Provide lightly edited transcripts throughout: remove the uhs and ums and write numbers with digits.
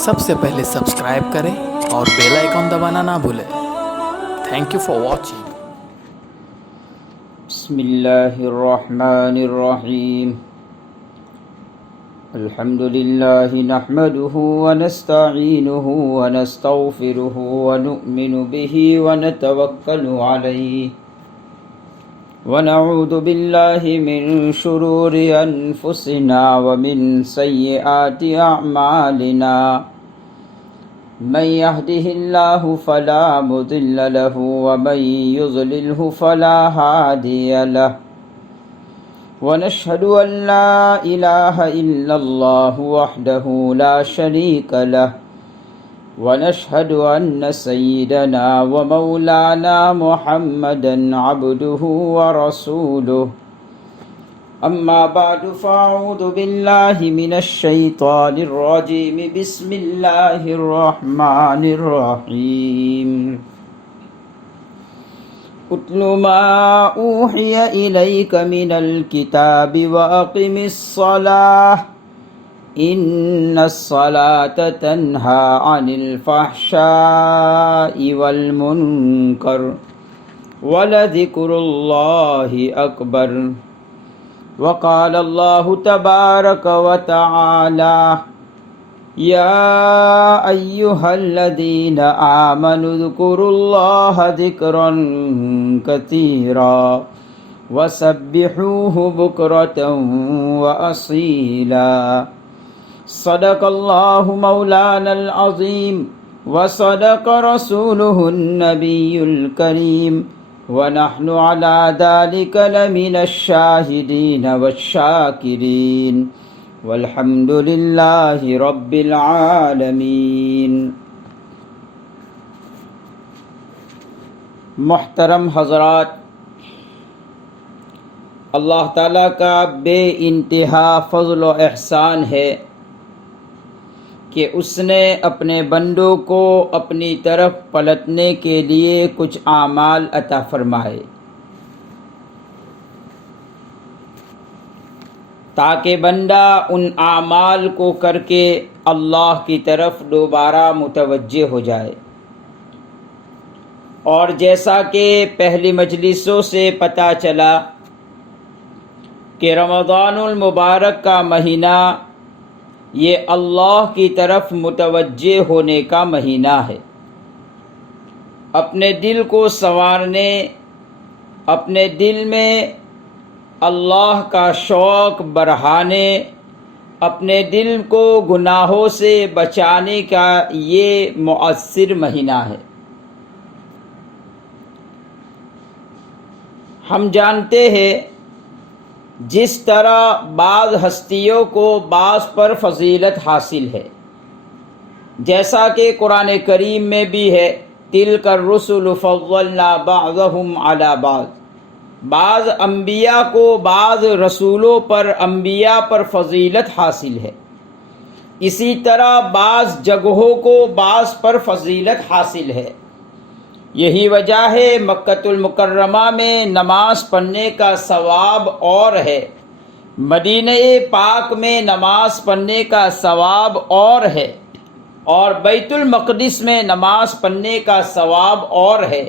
سب سے پہلے سبسکرائب کریں اور بیل آئیکن دبانا نہ بھولیں۔ Thank you for watching. بسم اللہ الرحمن الرحیم۔ الحمد للہ نحمده ونستعینه ونستغفره ونؤمن به ونتوکل علیہ ونعوذ باللہ من شرور انفسنا ومن سیئات اعمالنا، من يهده الله فلا مضل له ومن يضلله فلا هادي له، ونشهد أن لا إله إلا الله وحده لا شريك له، ونشهد أن سيدنا ومولانا محمدا عبده ورسوله، أما بعد فأعوذ بالله من الشيطان الرجيم، بسم الله الرحمن الرحيم۔ اتل ما أوحي إليك من الكتاب وأقم الصلاة إن الصلاة تنهى عن الفحشاء والمنكر ولذكر الله أكبر۔ وقال الله تبارك وتعالى يا أيها الذين آمنوا اذكروا الله ذكرا كثيرا وسبحوه بكرة وأصيلا۔ صدق الله مولانا العظيم وصدق رسوله النبي الكريم، ونحن على ذلك لمن الشاهدين والشاكرين، والحمد لله رب العالمين۔ محترم حضرات، اللہ تعالیٰ کا بے انتہا فضل و احسان ہے کہ اس نے اپنے بندوں کو اپنی طرف پلٹنے کے لیے کچھ اعمال عطا فرمائے تاکہ بندہ ان اعمال کو کر کے اللہ کی طرف دوبارہ متوجہ ہو جائے۔ اور جیسا کہ پہلی مجلسوں سے پتہ چلا کہ رمضان المبارک کا مہینہ یہ اللہ کی طرف متوجہ ہونے کا مہینہ ہے، اپنے دل کو سنوارنے، اپنے دل میں اللہ کا شوق بڑھانے، اپنے دل کو گناہوں سے بچانے کا یہ مؤثر مہینہ ہے۔ ہم جانتے ہیں جس طرح بعض ہستیوں کو بعض پر فضیلت حاصل ہے، جیسا کہ قرآن کریم میں بھی ہے تِلْكَ الرُّسُلُ فَضَّلْنَا بَعْضَهُمْ عَلَى بَعْضٍ، بعض انبیاء کو بعض رسولوں پر، انبیاء پر فضیلت حاصل ہے، اسی طرح بعض جگہوں کو بعض پر فضیلت حاصل ہے۔ یہی وجہ ہے مکۃ المکرمہ میں نماز پڑھنے کا ثواب اور ہے، مدینہ پاک میں نماز پڑھنے کا ثواب اور ہے، اور بیت المقدس میں نماز پڑھنے کا ثواب اور ہے،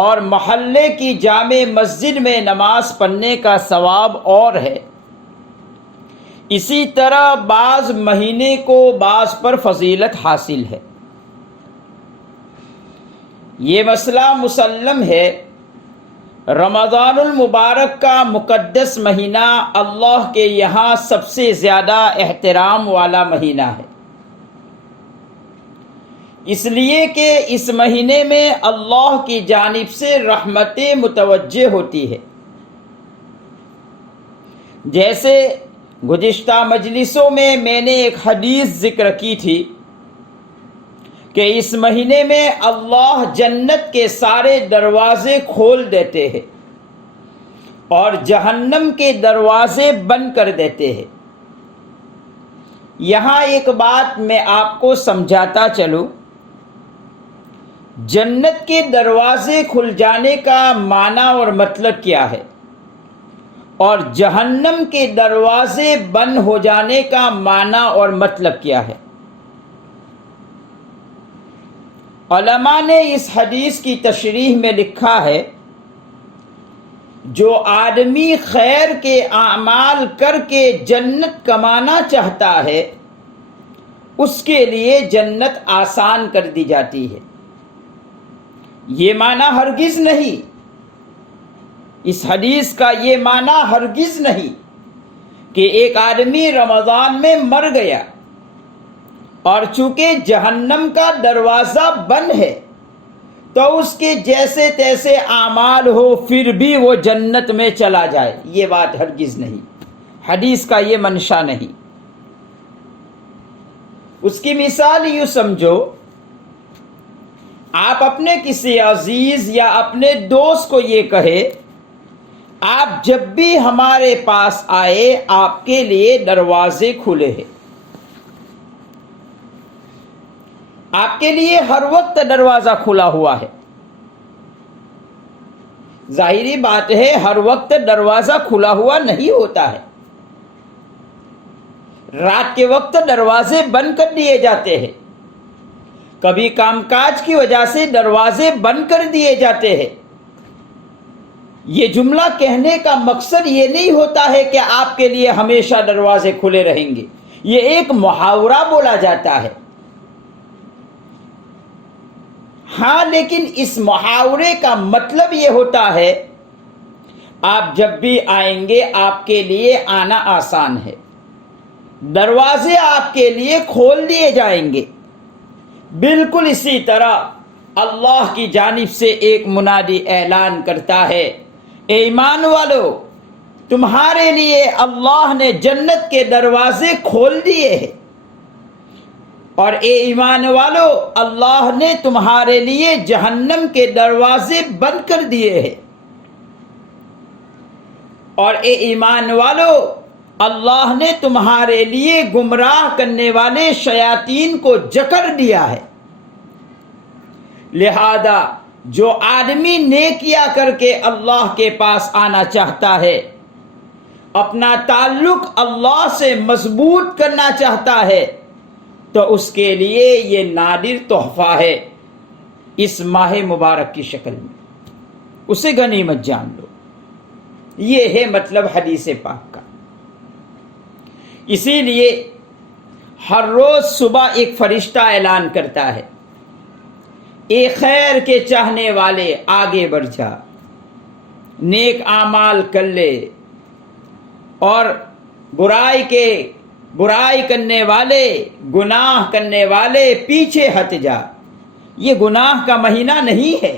اور محلے کی جامع مسجد میں نماز پڑھنے کا ثواب اور ہے۔ اسی طرح بعض مہینے کو بعض پر فضیلت حاصل ہے۔ یہ مسئلہ مسلم ہے، رمضان المبارک کا مقدس مہینہ اللہ کے یہاں سب سے زیادہ احترام والا مہینہ ہے، اس لیے کہ اس مہینے میں اللہ کی جانب سے رحمتیں متوجہ ہوتی ہے۔ جیسے گزشتہ مجلسوں میں نے ایک حدیث ذکر کی تھی کہ اس مہینے میں اللہ جنت کے سارے دروازے کھول دیتے ہیں اور جہنم کے دروازے بند کر دیتے ہیں۔ یہاں ایک بات میں آپ کو سمجھاتا چلوں، جنت کے دروازے کھل جانے کا معنی اور مطلب کیا ہے، اور جہنم کے دروازے بند ہو جانے کا معنی اور مطلب کیا ہے؟ علماء نے اس حدیث کی تشریح میں لکھا ہے جو آدمی خیر کے اعمال کر کے جنت کمانا چاہتا ہے اس کے لیے جنت آسان کر دی جاتی ہے۔ یہ معنی ہرگز نہیں، اس حدیث کا یہ معنی ہرگز نہیں کہ ایک آدمی رمضان میں مر گیا اور چونکہ جہنم کا دروازہ بند ہے تو اس کے جیسے تیسے اعمال ہو پھر بھی وہ جنت میں چلا جائے، یہ بات ہرگز نہیں، حدیث کا یہ منشا نہیں۔ اس کی مثال یوں سمجھو، آپ اپنے کسی عزیز یا اپنے دوست کو یہ کہے آپ جب بھی ہمارے پاس آئے آپ کے لیے دروازے کھلے ہیں، آپ کے لیے ہر وقت دروازہ کھلا ہوا ہے۔ ظاہری بات ہے ہر وقت دروازہ کھلا ہوا نہیں ہوتا ہے، رات کے وقت دروازے بند کر دیے جاتے ہیں، کبھی کام کاج کی وجہ سے دروازے بند کر دیے جاتے ہیں۔ یہ جملہ کہنے کا مقصد یہ نہیں ہوتا ہے کہ آپ کے لیے ہمیشہ دروازے کھلے رہیں گے، یہ ایک محاورہ بولا جاتا ہے۔ ہاں لیکن اس محاورے کا مطلب یہ ہوتا ہے آپ جب بھی آئیں گے آپ کے لیے آنا آسان ہے، دروازے آپ کے لیے کھول دیے جائیں گے۔ بالکل اسی طرح اللہ کی جانب سے ایک منادی اعلان کرتا ہے، اے ایمان والو تمہارے لیے اللہ نے جنت کے دروازے کھول دیے ہیں، اور اے ایمان والو اللہ نے تمہارے لیے جہنم کے دروازے بند کر دیے ہیں، اور اے ایمان والو اللہ نے تمہارے لیے گمراہ کرنے والے شیاطین کو جکڑ دیا ہے۔ لہذا جو آدمی نیکیاں کر کے اللہ کے پاس آنا چاہتا ہے، اپنا تعلق اللہ سے مضبوط کرنا چاہتا ہے، تو اس کے لیے یہ نادر تحفہ ہے اس ماہ مبارک کی شکل میں، اسے غنیمت جان لو۔ یہ ہے مطلب حدیث پاک کا۔ اسی لیے ہر روز صبح ایک فرشتہ اعلان کرتا ہے، اے خیر کے چاہنے والے آگے بڑھ جا، نیک اعمال کر لے، اور برائی کرنے والے، گناہ کرنے والے پیچھے ہٹ جا۔ یہ گناہ کا مہینہ نہیں ہے،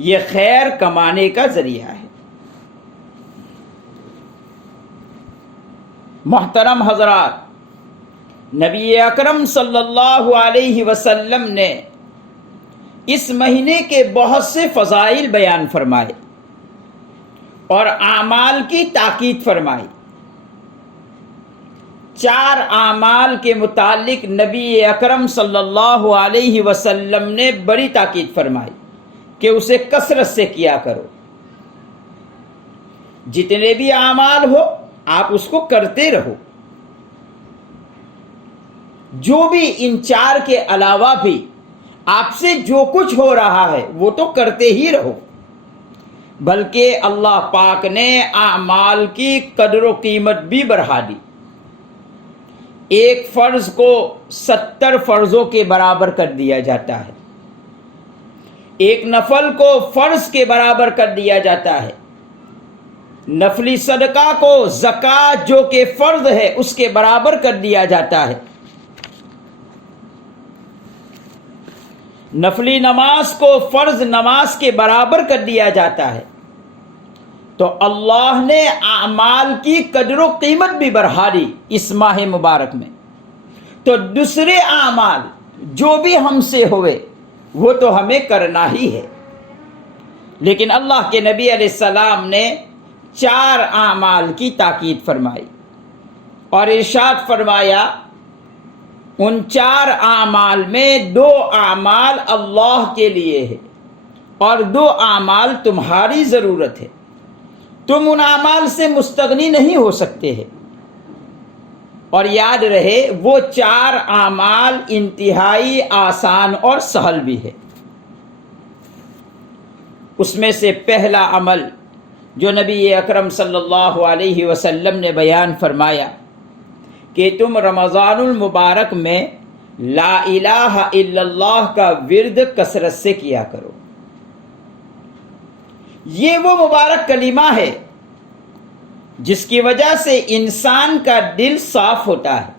یہ خیر کمانے کا ذریعہ ہے۔ محترم حضرات، نبی اکرم صلی اللہ علیہ وسلم نے اس مہینے کے بہت سے فضائل بیان فرمائے اور اعمال کی تاکید فرمائی۔ 4 اعمال کے متعلق نبی اکرم صلی اللہ علیہ وسلم نے بڑی تاکید فرمائی کہ اسے کثرت سے کیا کرو۔ جتنے بھی اعمال ہو آپ اس کو کرتے رہو، جو بھی ان 4 کے علاوہ بھی آپ سے جو کچھ ہو رہا ہے وہ تو کرتے ہی رہو، بلکہ اللہ پاک نے اعمال کی قدر و قیمت بھی بڑھا دی۔ ایک فرض کو 70 فرضوں کے برابر کر دیا جاتا ہے، ایک نفل کو فرض کے برابر کر دیا جاتا ہے، نفلی صدقہ کو زکوٰۃ جو کہ فرض ہے اس کے برابر کر دیا جاتا ہے، نفلی نماز کو فرض نماز کے برابر کر دیا جاتا ہے۔ تو اللہ نے اعمال کی قدر و قیمت بھی بڑھا دی اس ماہ مبارک میں۔ تو دوسرے اعمال جو بھی ہم سے ہوئے وہ تو ہمیں کرنا ہی ہے، لیکن اللہ کے نبی علیہ السلام نے 4 اعمال کی تاکید فرمائی اور ارشاد فرمایا ان 4 اعمال میں 2 اعمال اللہ کے لیے ہے اور 2 اعمال تمہاری ضرورت ہے، تم ان اعمال سے مستغنی نہیں ہو سکتے ہیں۔ اور یاد رہے وہ 4 اعمال انتہائی آسان اور سہل بھی ہے۔ اس میں سے پہلا عمل جو نبی اکرم صلی اللہ علیہ وسلم نے بیان فرمایا کہ تم رمضان المبارک میں لا الہ الا اللہ کا ورد کثرت سے کیا کرو۔ یہ وہ مبارک کلمہ ہے جس کی وجہ سے انسان کا دل صاف ہوتا ہے،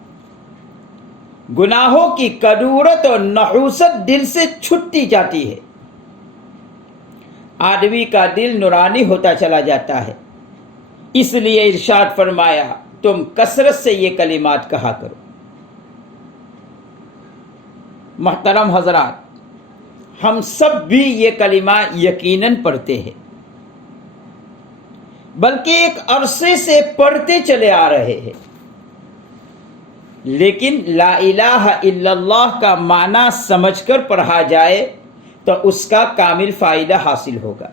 گناہوں کی کدورت اور نحوست دل سے چھٹتی جاتی ہے، آدمی کا دل نورانی ہوتا چلا جاتا ہے۔ اس لیے ارشاد فرمایا تم کثرت سے یہ کلمات کہا کرو۔ محترم حضرات، ہم سب بھی یہ کلمہ یقیناً پڑھتے ہیں، بلکہ ایک عرصے سے پڑھتے چلے آ رہے ہیں، لیکن لا الہ الا اللہ کا معنی سمجھ کر پڑھا جائے تو اس کا کامل فائدہ حاصل ہوگا۔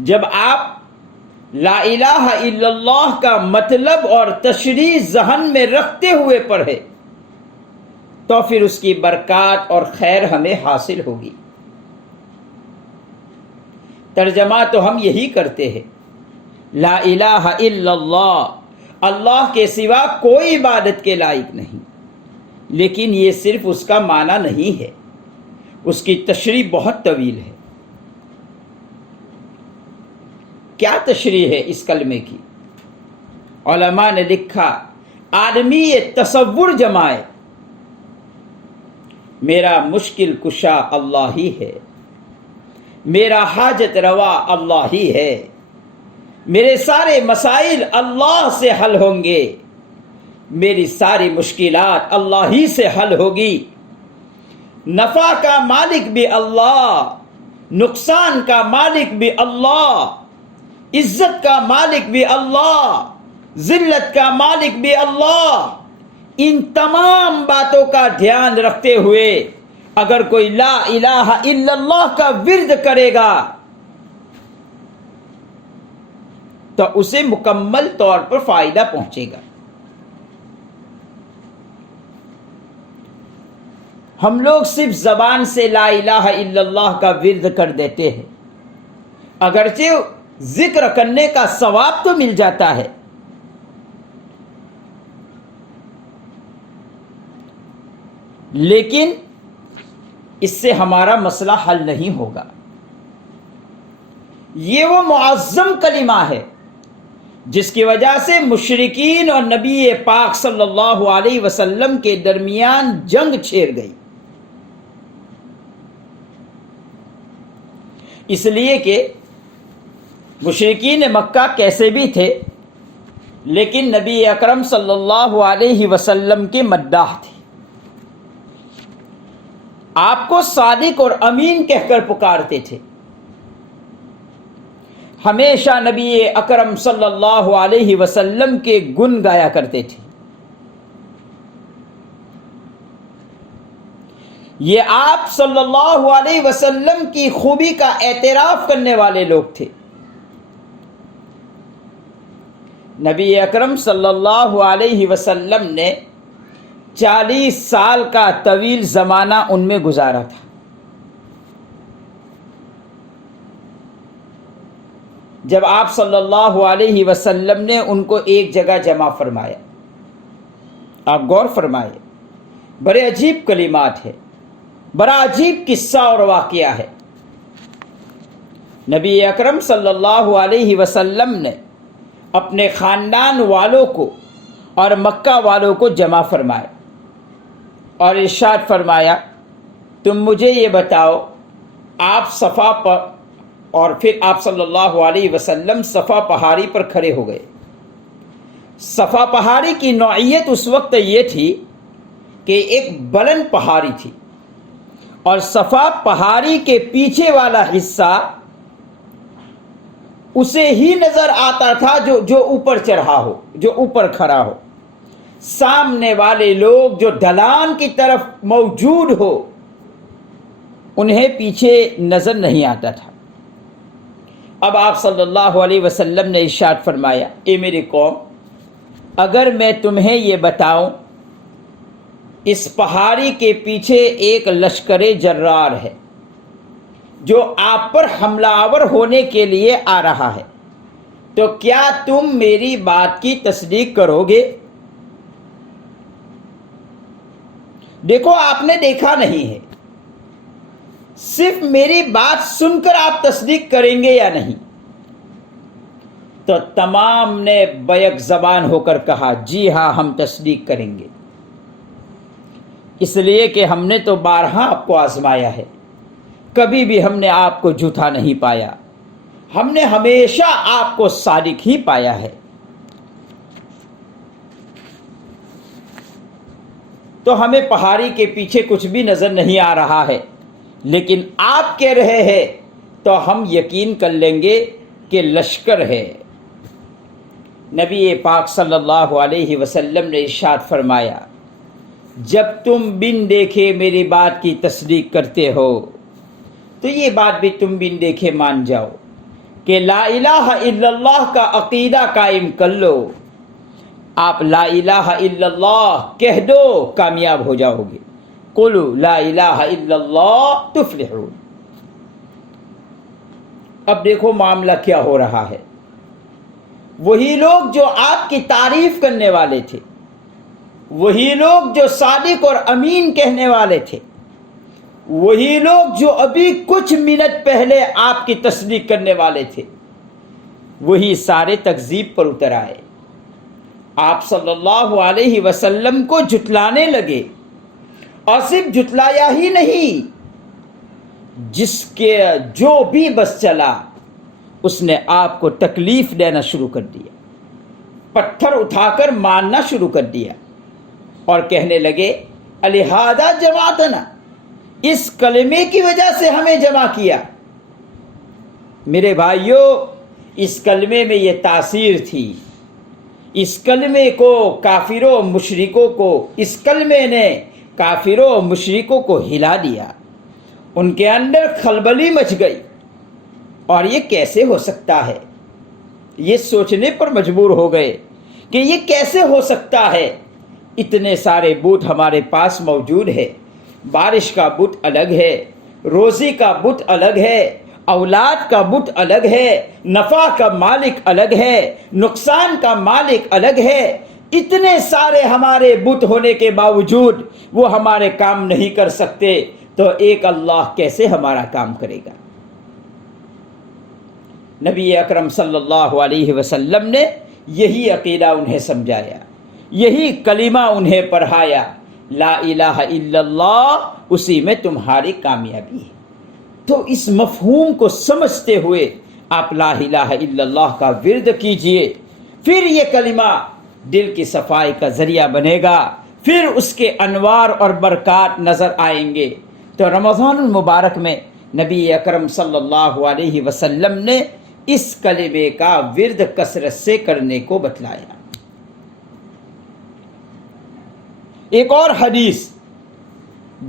جب آپ لا الہ الا اللہ کا مطلب اور تشریح ذہن میں رکھتے ہوئے پڑھے تو پھر اس کی برکات اور خیر ہمیں حاصل ہوگی۔ ترجمہ تو ہم یہی کرتے ہیں، لا الہ الا اللہ، اللہ کے سوا کوئی عبادت کے لائق نہیں، لیکن یہ صرف اس کا معنی نہیں ہے، اس کی تشریح بہت طویل ہے۔ کیا تشریح ہے اس کلمے کی؟ علماء نے لکھا، آدمی یہ تصور جمائے میرا مشکل کشا اللہ ہی ہے، میرا حاجت روا اللہ ہی ہے، میرے سارے مسائل اللہ سے حل ہوں گے، میری ساری مشکلات اللہ ہی سے حل ہوگی، نفع کا مالک بھی اللہ، نقصان کا مالک بھی اللہ، عزت کا مالک بھی اللہ، ذلت کا مالک بھی اللہ۔ ان تمام باتوں کا دھیان رکھتے ہوئے اگر کوئی لا الہ الا اللہ کا ورد کرے گا تو اسے مکمل طور پر فائدہ پہنچے گا۔ ہم لوگ صرف زبان سے لا الہ الا اللہ کا ورد کر دیتے ہیں، اگرچہ ذکر کرنے کا ثواب تو مل جاتا ہے، لیکن اس سے ہمارا مسئلہ حل نہیں ہوگا۔ یہ وہ معظم کلمہ ہے جس کی وجہ سے مشرکین اور نبی پاک صلی اللہ علیہ وسلم کے درمیان جنگ چھڑ گئی، اس لیے کہ مشرکین مکہ کیسے بھی تھے لیکن نبی اکرم صلی اللہ علیہ وسلم کے مداح تھے، آپ کو صادق اور امین کہہ کر پکارتے تھے، ہمیشہ نبی اکرم صلی اللہ علیہ وسلم کے گن گایا کرتے تھے۔ یہ آپ صلی اللہ علیہ وسلم کی خوبی کا اعتراف کرنے والے لوگ تھے۔ نبی اکرم صلی اللہ علیہ وسلم نے 40 سال کا طویل زمانہ ان میں گزارا تھا۔ جب آپ صلی اللہ علیہ وسلم نے ان کو ایک جگہ جمع فرمایا، آپ غور فرمائے، بڑے عجیب کلمات ہیں، بڑا عجیب قصہ اور واقعہ ہے۔ نبی اکرم صلی اللہ علیہ وسلم نے اپنے خاندان والوں کو اور مکہ والوں کو جمع فرمایا اور ارشاد فرمایا، تم مجھے یہ بتاؤ، آپ صفا پر، اور پھر آپ صلی اللہ علیہ وسلم صفا پہاڑی پر کھڑے ہو گئے۔ صفا پہاڑی کی نوعیت اس وقت یہ تھی کہ ایک بلند پہاڑی تھی، اور صفا پہاڑی کے پیچھے والا حصہ اسے ہی نظر آتا تھا جو اوپر چڑھا ہو، جو اوپر کھڑا ہو۔ سامنے والے لوگ جو ڈھلان کی طرف موجود ہو انہیں پیچھے نظر نہیں آتا تھا۔ اب آپ صلی اللہ علیہ وسلم نے ارشاد فرمایا، اے میری قوم، اگر میں تمہیں یہ بتاؤں اس پہاڑی کے پیچھے ایک لشکر جرار ہے جو آپ پر حملہ آور ہونے کے لیے آ رہا ہے، تو کیا تم میری بات کی تصدیق کرو گے؟ دیکھو، آپ نے دیکھا نہیں ہے، صرف میری بات سن کر آپ تصدیق کریں گے یا نہیں؟ تو تمام نے بیک زبان ہو کر کہا جی ہاں، ہم تصدیق کریں گے، اس لیے کہ ہم نے تو بارہا آپ کو آزمایا ہے، کبھی بھی ہم نے آپ کو جھوٹا نہیں پایا، ہم نے ہمیشہ آپ کو صادق ہی پایا ہے۔ تو ہمیں پہاڑی کے پیچھے کچھ بھی نظر نہیں آ رہا ہے، لیکن آپ کہہ رہے ہیں تو ہم یقین کر لیں گے کہ لشکر ہے۔ نبی پاک صلی اللہ علیہ وسلم نے ارشاد فرمایا، جب تم بن دیکھے میری بات کی تصدیق کرتے ہو تو یہ بات بھی تم بن دیکھے مان جاؤ کہ لا الہ الا اللہ کا عقیدہ قائم کر لو۔ آپ لا الہ الا اللہ کہہ دو، کامیاب ہو جاؤ گے۔ قولوا لا الہ الا اللہ تفلحون۔ اب دیکھو معاملہ کیا ہو رہا ہے، وہی لوگ جو آپ کی تعریف کرنے والے تھے، وہی لوگ جو صادق اور امین کہنے والے تھے، وہی لوگ جو ابھی کچھ منٹ پہلے آپ کی تصدیق کرنے والے تھے، وہی سارے تکذیب پر اتر آئے، آپ صلی اللہ علیہ وسلم کو جھٹلانے لگے، اور صرف جھٹلایا ہی نہیں، جس کے جو بھی بس چلا اس نے آپ کو تکلیف دینا شروع کر دیا، پتھر اٹھا کر مارنا شروع کر دیا، اور کہنے لگے الہذا جماعتنا، اس کلمے کی وجہ سے ہمیں جمع کیا۔ میرے بھائیوں، اس کلمے میں یہ تاثیر تھی، اس کلمے کو کافروں مشرکوں کو، اس کلمے نے کافروں مشرکوں کو ہلا دیا، ان کے اندر خلبلی مچ گئی، اور یہ کیسے ہو سکتا ہے؟ یہ سوچنے پر مجبور ہو گئے کہ یہ کیسے ہو سکتا ہے؟ اتنے سارے بت ہمارے پاس موجود ہے، بارش کا بت الگ ہے، روزی کا بت الگ ہے، اولاد کا بت الگ ہے، نفع کا مالک الگ ہے، نقصان کا مالک الگ ہے، اتنے سارے ہمارے بت ہونے کے باوجود وہ ہمارے کام نہیں کر سکتے، تو ایک اللہ کیسے ہمارا کام کرے گا؟ نبی اکرم صلی اللہ علیہ وسلم نے یہی عقیدہ انہیں سمجھایا، یہی کلمہ انہیں پڑھایا، لا الہ الا اللہ، اسی میں تمہاری کامیابی ہے۔ تو اس مفہوم کو سمجھتے ہوئے آپ لا الہ الا اللہ کا ورد کیجئے، پھر یہ کلمہ دل کی صفائی کا ذریعہ بنے گا، پھر اس کے انوار اور برکات نظر آئیں گے۔ تو رمضان المبارک میں نبی اکرم صلی اللہ علیہ وسلم نے اس کلمے کا ورد کثرت سے کرنے کو بتلایا۔ ایک اور حدیث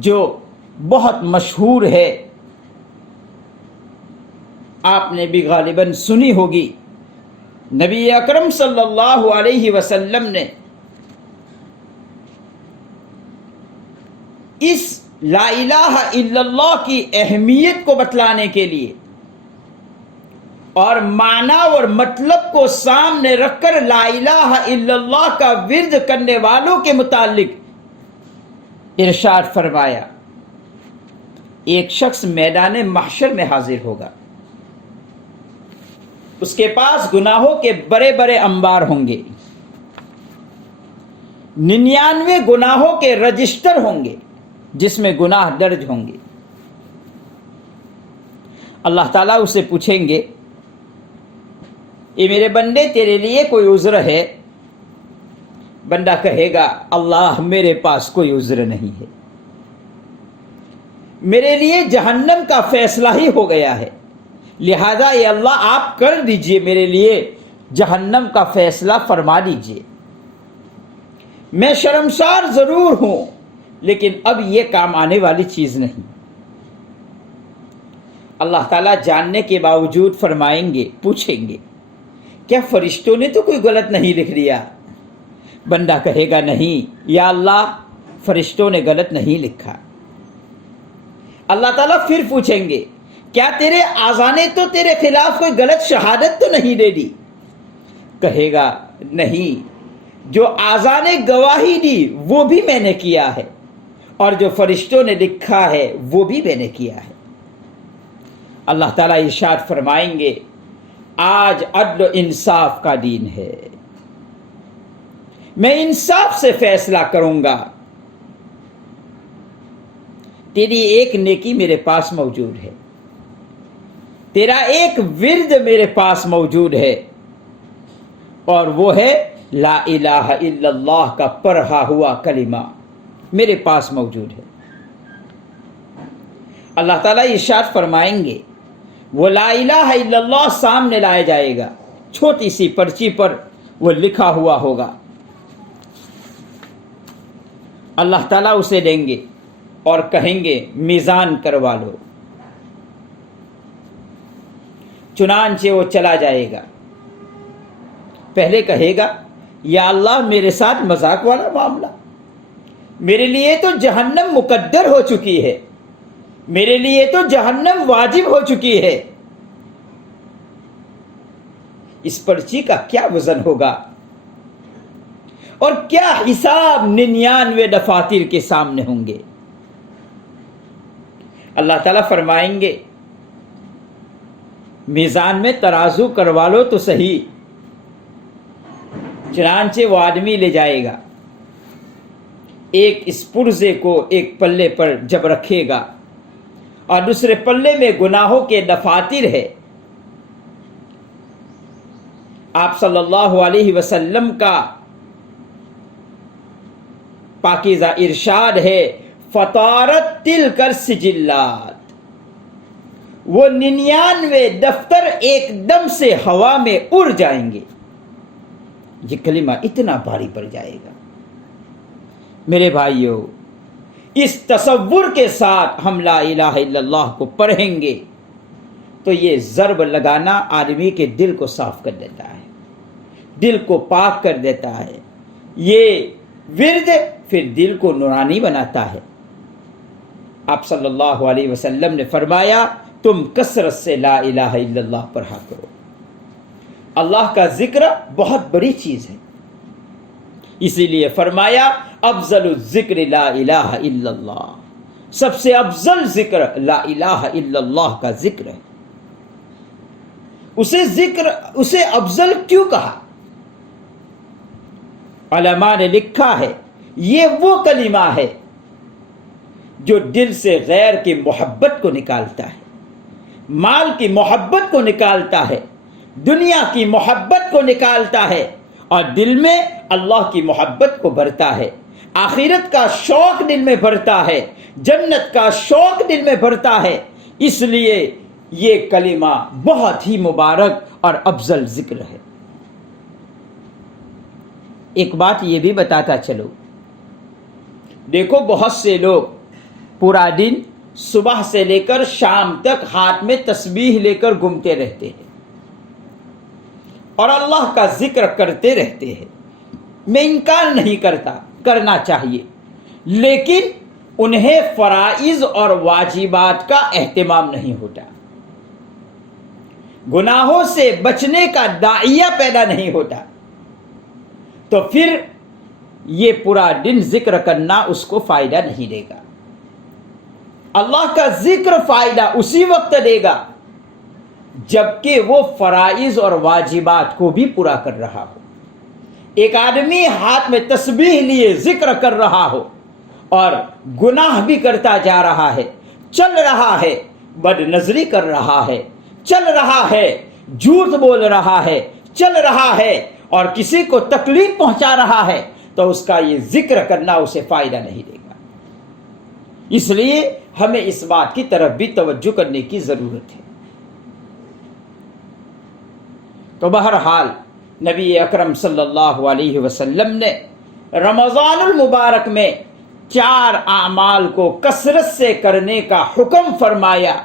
جو بہت مشہور ہے، آپ نے بھی غالباً سنی ہوگی، نبی اکرم صلی اللہ علیہ وسلم نے اس لا الہ الا اللہ کی اہمیت کو بتلانے کے لیے اور معنی اور مطلب کو سامنے رکھ کر لا الہ الا اللہ کا ورد کرنے والوں کے متعلق ارشاد فرمایا، ایک شخص میدان محشر میں حاضر ہوگا، اس کے پاس گناہوں کے بڑے بڑے انبار ہوں گے، 99 گناہوں کے رجسٹر ہوں گے جس میں گناہ درج ہوں گے۔ اللہ تعالیٰ اسے پوچھیں گے، اے میرے بندے تیرے لیے کوئی عذر ہے؟ بندہ کہے گا، اللہ میرے پاس کوئی عذر نہیں ہے، میرے لیے جہنم کا فیصلہ ہی ہو گیا ہے، لہذا اے اللہ آپ کر دیجئے، میرے لیے جہنم کا فیصلہ فرما دیجئے، میں شرمسار ضرور ہوں لیکن اب یہ کام آنے والی چیز نہیں۔ اللہ تعالیٰ جاننے کے باوجود فرمائیں گے، پوچھیں گے، کیا فرشتوں نے تو کوئی غلط نہیں لکھ دیا؟ بندہ کہے گا، نہیں یا اللہ فرشتوں نے غلط نہیں لکھا۔ اللہ تعالیٰ پھر پوچھیں گے، کیا تیرے اعضاء نے تو تیرے خلاف کوئی غلط شہادت تو نہیں دے دی؟ کہے گا نہیں، جو اعضاء نے گواہی دی وہ بھی میں نے کیا ہے، اور جو فرشتوں نے لکھا ہے وہ بھی میں نے کیا ہے۔ اللہ تعالیٰ ارشاد فرمائیں گے آج عدل و انصاف کا دن ہے، میں انصاف سے فیصلہ کروں گا، تیری ایک نیکی میرے پاس موجود ہے، تیرا ایک ورد میرے پاس موجود ہے، اور وہ ہے لا الہ الا اللہ کا پڑھا ہوا کلمہ میرے پاس موجود ہے۔ اللہ تعالیٰ ارشاد فرمائیں گے وہ لا الہ الا اللہ سامنے لایا جائے گا، چھوٹی سی پرچی پر وہ لکھا ہوا ہوگا، اللہ تعالیٰ اسے دیں گے اور کہیں گے میزان کروا لو، چنانچہ وہ چلا جائے گا، پہلے کہے گا یا اللہ میرے ساتھ مذاق والا معاملہ، میرے لیے تو جہنم مقدر ہو چکی ہے، میرے لیے تو جہنم واجب ہو چکی ہے، اس پرچی کا کیا وزن ہوگا اور کیا حساب 99 دفاتر کے سامنے ہوں گے۔ اللہ تعالیٰ فرمائیں گے میزان میں ترازو کروا لو تو صحیح، چنانچہ وہ آدمی لے جائے گا، ایک اس پرزے کو ایک پلے پر جب رکھے گا اور دوسرے پلے میں گناہوں کے دفاتر ہے، آپ صلی اللہ علیہ وسلم کا پاکیزہ ارشاد ہے فطارت تلک السجلات، وہ 99 دفتر ایک دم سے ہوا میں اڑ جائیں گے، یہ کلمہ اتنا بھاری پڑ جائے گا۔ میرے بھائیو، اس تصور کے ساتھ ہم لا الہ الا اللہ کو پڑھیں گے تو یہ ضرب لگانا آدمی کے دل کو صاف کر دیتا ہے، دل کو پاک کر دیتا ہے، یہ ورد پھر دل کو نورانی بناتا ہے۔ آپ صلی اللہ علیہ وسلم نے فرمایا تم کثرت سے لا الہ الا اللہ پڑھا کرو، اللہ کا ذکر بہت بڑی چیز ہے، اسی لیے فرمایا افضل الذکر لا الہ الا اللہ، سب سے افضل ذکر لا الہ الا اللہ کا ذکر ہے۔ اسے افضل کیوں کہا؟ علماء نے لکھا ہے یہ وہ کلمہ ہے جو دل سے غیر کی محبت کو نکالتا ہے، مال کی محبت کو نکالتا ہے، دنیا کی محبت کو نکالتا ہے، اور دل میں اللہ کی محبت کو بھرتا ہے، آخرت کا شوق دل میں بھرتا ہے، جنت کا شوق دل میں بھرتا ہے۔ اس لیے یہ کلمہ بہت ہی مبارک اور افضل ذکر ہے۔ ایک بات یہ بھی بتاتا چلو، دیکھو بہت سے لوگ پورا دن صبح سے لے کر شام تک ہاتھ میں تسبیح لے کر گھومتے رہتے ہیں اور اللہ کا ذکر کرتے رہتے ہیں، میں انکار نہیں کرتا، کرنا چاہیے، لیکن انہیں فرائض اور واجبات کا اہتمام نہیں ہوتا، گناہوں سے بچنے کا داعیہ پیدا نہیں ہوتا، تو پھر یہ پورا دن ذکر کرنا اس کو فائدہ نہیں دے گا۔ اللہ کا ذکر فائدہ اسی وقت دے گا جبکہ وہ فرائض اور واجبات کو بھی پورا کر رہا ہو۔ ایک آدمی ہاتھ میں تسبیح لیے ذکر کر رہا ہو اور گناہ بھی کرتا جا رہا ہے، چل رہا ہے، بد نظری کر رہا ہے، چل رہا ہے، جھوٹ بول رہا ہے، چل رہا ہے اور کسی کو تکلیف پہنچا رہا ہے، تو اس کا یہ ذکر کرنا اسے فائدہ نہیں دے گا۔ اس لیے ہمیں اس بات کی طرف بھی توجہ کرنے کی ضرورت ہے۔ تو بہرحال نبی اکرم صلی اللہ علیہ وسلم نے رمضان المبارک میں 4 اعمال کو کثرت سے کرنے کا حکم فرمایا،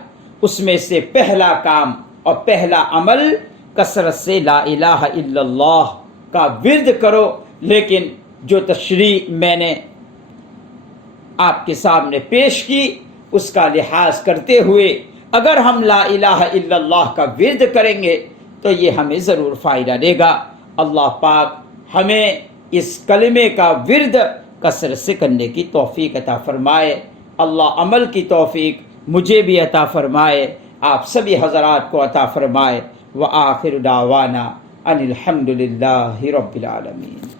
اس میں سے پہلا کام اور پہلا عمل کثرت سے لا الہ الا اللہ کا ورد کرو۔ لیکن جو تشریح میں نے آپ کے سامنے پیش کی اس کا لحاظ کرتے ہوئے اگر ہم لا الہ الا اللہ کا ورد کریں گے تو یہ ہمیں ضرور فائدہ دے گا۔ اللہ پاک ہمیں اس کلمے کا ورد کثرت سے کرنے کی توفیق عطا فرمائے۔ اللہ عمل کی توفیق مجھے بھی عطا فرمائے، آپ سبھی حضرات کو عطا فرمائے۔ وآخر دعوانا ان الحمد للہ رب العالمین۔